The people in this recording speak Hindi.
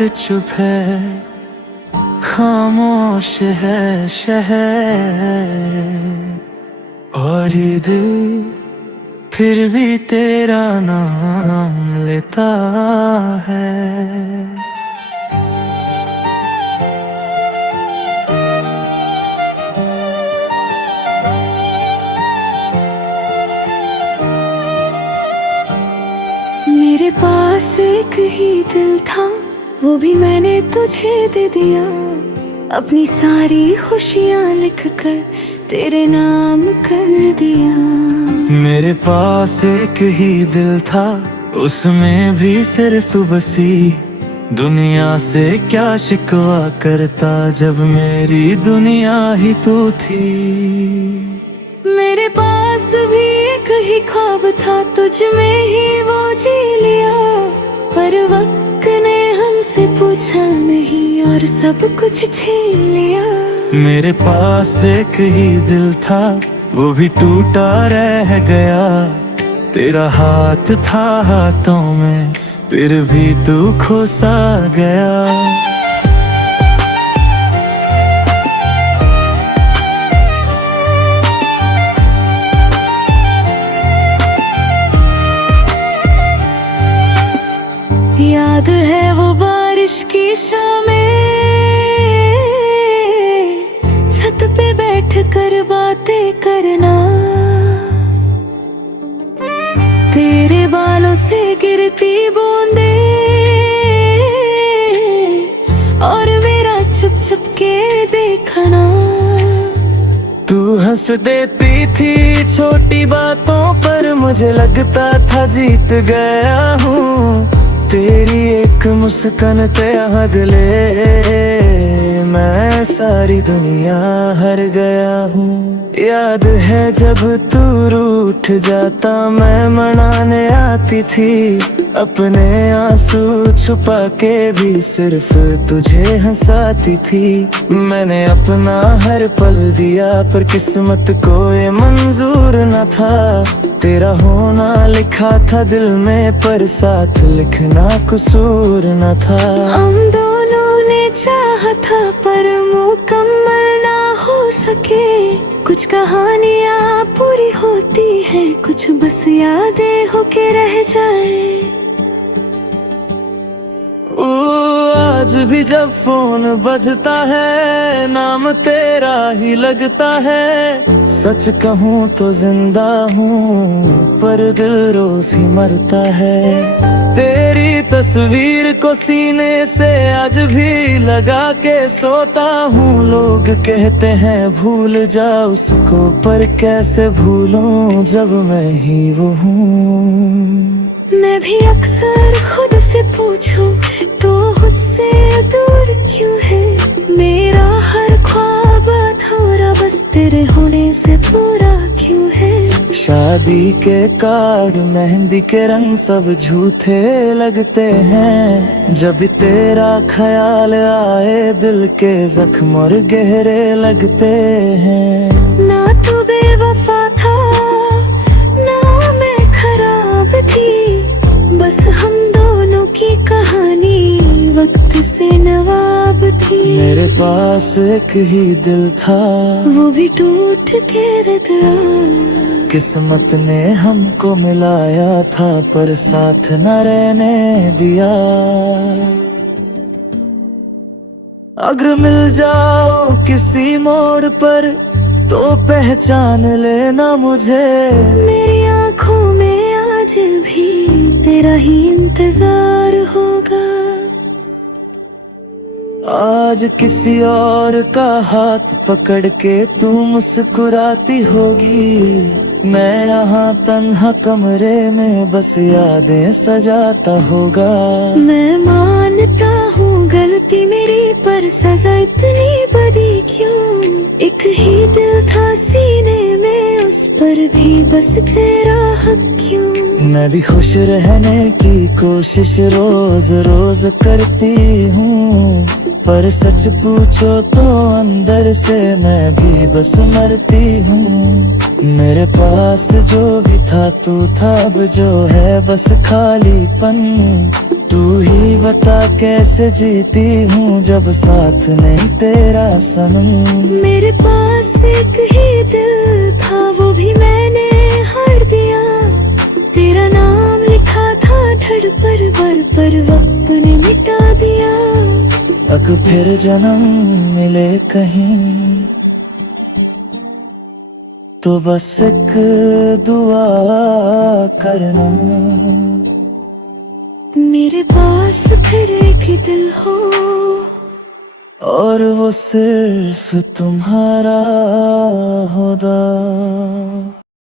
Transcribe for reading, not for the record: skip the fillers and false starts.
रात चुप है, खामोश है शहर, और ये दिल फिर भी तेरा नाम लेता है। मेरे पास एक ही दिल था, वो भी मैंने तुझे दे दिया। अपनी सारी खुशियाँ लिख कर तेरे नाम कर दिया। मेरे पास एक ही दिल था, उसमें भी सिर्फ तू बसी। दुनिया से क्या शिकवा करता, जब मेरी दुनिया ही तू थी। मेरे पास भी एक ही ख्वाब था, तुझ में ही वो जी लिया। पर वक्त ने हमसे पूछा नहीं और सब कुछ छीन लिया। मेरे पास एक ही दिल था, वो भी टूटा रह गया। तेरा हाथ था हाथों में, फिर भी तू खो सा गया। याद है वो बारिश की शामें, छत पे बैठ कर बातें करना। तेरे बालों से गिरती बूंदे और मेरा छुप छुप के देखना। तू हंस देती थी छोटी बातों पर, मुझे लगता था जीत गया हूँ। तेरी एक मुस्कान ते अगले मैं सारी दुनिया हार गया हूँ। याद है जब तू रूठ जाता, मैं मनाने आती थी। अपने आंसू छुपा के भी सिर्फ तुझे हंसाती थी। मैंने अपना हर पल दिया, पर किस्मत को ये मंजूर न था। तेरा होना लिखा था दिल में, पर साथ लिखना कसूर न था। हम दोनों ने चाहा था पर मुकम्मल ना हो सके। कुछ कहानियाँ पूरी होती हैं, कुछ बस यादें होके रह जाए। आज भी जब फोन बजता है, नाम तेरा ही लगता है। सच कहूँ तो जिंदा हूँ, पर दिल रोज ही मरता है। तेरी तस्वीर को सीने से आज भी लगा के सोता हूँ। लोग कहते हैं भूल जा उसको, पर कैसे भूलूं जब मैं ही वो हूँ। मैं भी अक्सर खुद से पूछूं, तो मुझसे दूर क्यों है। मेरा हर ख्वाब अधूरा, बस तेरे होने से पूरा क्यों है। शादी के कार्ड मेहंदी के रंग सब झूठे लगते हैं। जब तेरा ख्याल आए दिल के जख्म और गहरे लगते हैं। ना तू बेवफा था, ना मैं खराब थी। बस हम दोनों की कहानी वक्त से नवाब थी। मेरे पास एक ही दिल था, वो भी टूट के रह गया। किस्मत ने हमको मिलाया था, पर साथ न रहने दिया। अगर मिल जाओ किसी मोड़ पर, तो पहचान लेना मुझे। मेरी आँखों में आज भी तेरा ही इंतजार होगा। आज किसी और का हाथ पकड़ के तू मुस्कुराती होगी। मैं यहाँ तन्हा कमरे में बस यादें सजाता होगा। मैं मानता हूँ गलती मेरी, पर सजा इतनी बड़ी क्यों। एक ही दिल था सीने में, उस पर भी बस तेरा हक क्यों। मैं भी खुश रहने की कोशिश रोज रोज करती हूँ, पर सच पूछो तो अंदर से मैं भी बस मरती हूँ। मेरे पास जो भी था तू था, अब जो है बस खालीपन। तू ही बता कैसे जीती हूँ जब साथ नहीं तेरा सनम। मेरे पास एक ही दिल था वो भी मैंने हार दिया, तेरा नाम लिखा था धड़ पर वक्त ने मिटा दिया। अग फिर जन्म मिले कहीं तो बस एक दुआ करना, मेरे पास फिर एक ही दिल हो और वो सिर्फ तुम्हारा होगा।